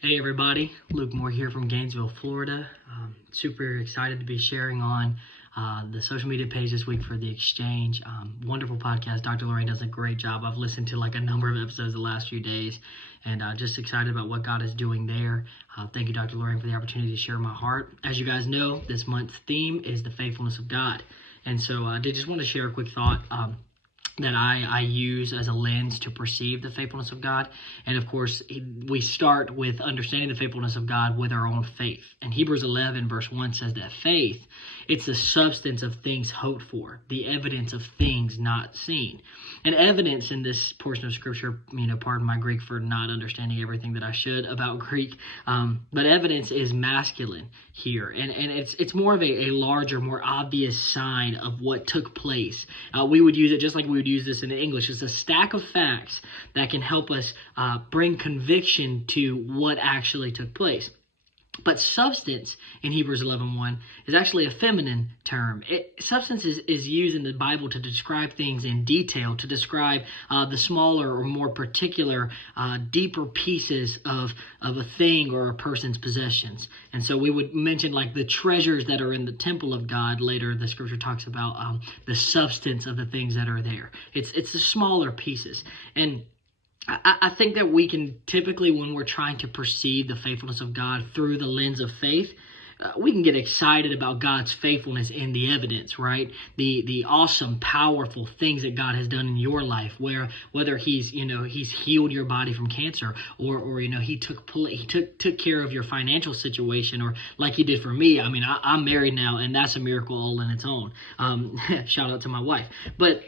Hey everybody, Luke Moore here from Gainesville, Florida. Super excited to be sharing on the social media page this week for The Exchange. Wonderful podcast. Dr. Lorraine does a great job. I've listened to like a number of episodes the last few days and just excited about what God is doing there. Thank you, Dr. Lorraine, for the opportunity to share my heart. As you guys know, this month's theme is the faithfulness of God. And so I did just want to share a quick thought that I use as a lens to perceive the faithfulness of God. And of course, we start with understanding the faithfulness of God with our own faith. And Hebrews 11 verse 1 says that faith, it's the substance of things hoped for, the evidence of things not seen. And evidence in this portion of Scripture, pardon my Greek for not understanding everything that I should about Greek, but evidence is masculine here. And it's more of a larger, more obvious sign of what took place. We would use it just like we would use this in English. It's a stack of facts that can help us bring conviction to what actually took place. But substance in Hebrews 11:1 is actually a feminine term. Substance is used in the Bible to describe things in detail, to describe the smaller or more particular, deeper pieces of a thing or a person's possessions. And so we would mention like the treasures that are in the temple of God. Later, the Scripture talks about the substance of the things that are there. It's the smaller pieces. And I think that we can typically, when we're trying to perceive the faithfulness of God through the lens of faith, we can get excited about God's faithfulness in the evidence, right? The awesome, powerful things that God has done in your life, whether He's healed your body from cancer, or He took care of your financial situation, or like He did for me. I mean, I'm married now, and that's a miracle all in its own. Shout out to my wife, but.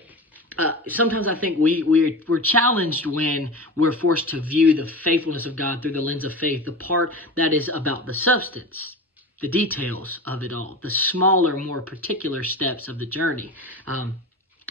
Sometimes I think we're challenged when we're forced to view the faithfulness of God through the lens of faith, the part that is about the substance, the details of it all, the smaller, more particular steps of the journey.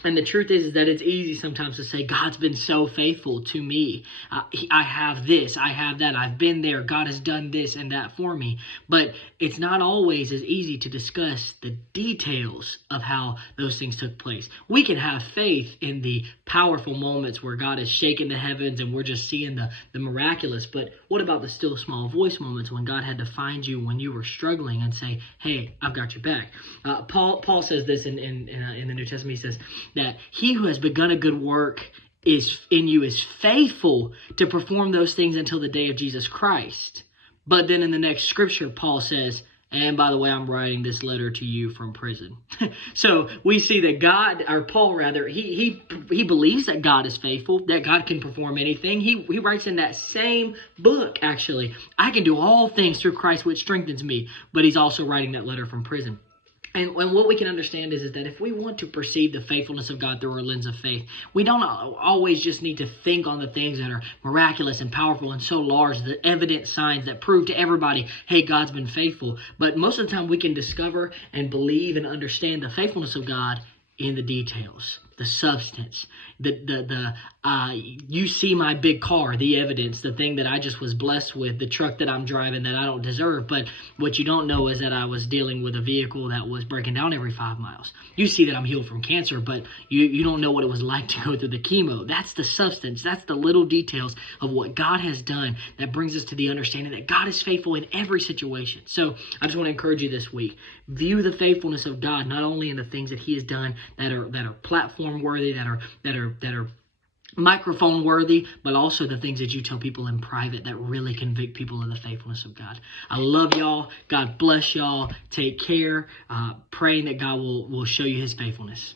And the truth is that it's easy sometimes to say, God's been so faithful to me. I have this, I have that, I've been there. God has done this and that for me. But it's not always as easy to discuss the details of how those things took place. We can have faith in the powerful moments where God has shaken the heavens and we're just seeing the miraculous. But what about the still small voice moments when God had to find you when you were struggling and say, hey, I've got your back? Paul says this in the New Testament. He says that he who has begun a good work is faithful to perform those things until the day of Jesus Christ. But then in the next scripture, Paul says, and by the way, I'm writing this letter to you from prison. So we see that Paul rather, he believes that God is faithful, that God can perform anything. He writes in that same book, actually, I can do all things through Christ which strengthens me. But he's also writing that letter from prison. And what we can understand is that if we want to perceive the faithfulness of God through our lens of faith, we don't always just need to think on the things that are miraculous and powerful and so large, the evident signs that prove to everybody, hey, God's been faithful. But most of the time we can discover and believe and understand the faithfulness of God in the details, the substance, you see my big car, the evidence, the thing that I just was blessed with, the truck that I'm driving that I don't deserve. But what you don't know is that I was dealing with a vehicle that was breaking down every 5 miles. You see that I'm healed from cancer, but you don't know what it was like to go through the chemo. That's the substance. That's the little details of what God has done that brings us to the understanding that God is faithful in every situation. So I just want to encourage you this week. View the faithfulness of God not only in the things that He has done that are platform worthy, that are microphone worthy, but also the things that you tell people in private that really convict people of the faithfulness of God. I love y'all. God bless y'all. Take care. Praying that God will show you His faithfulness.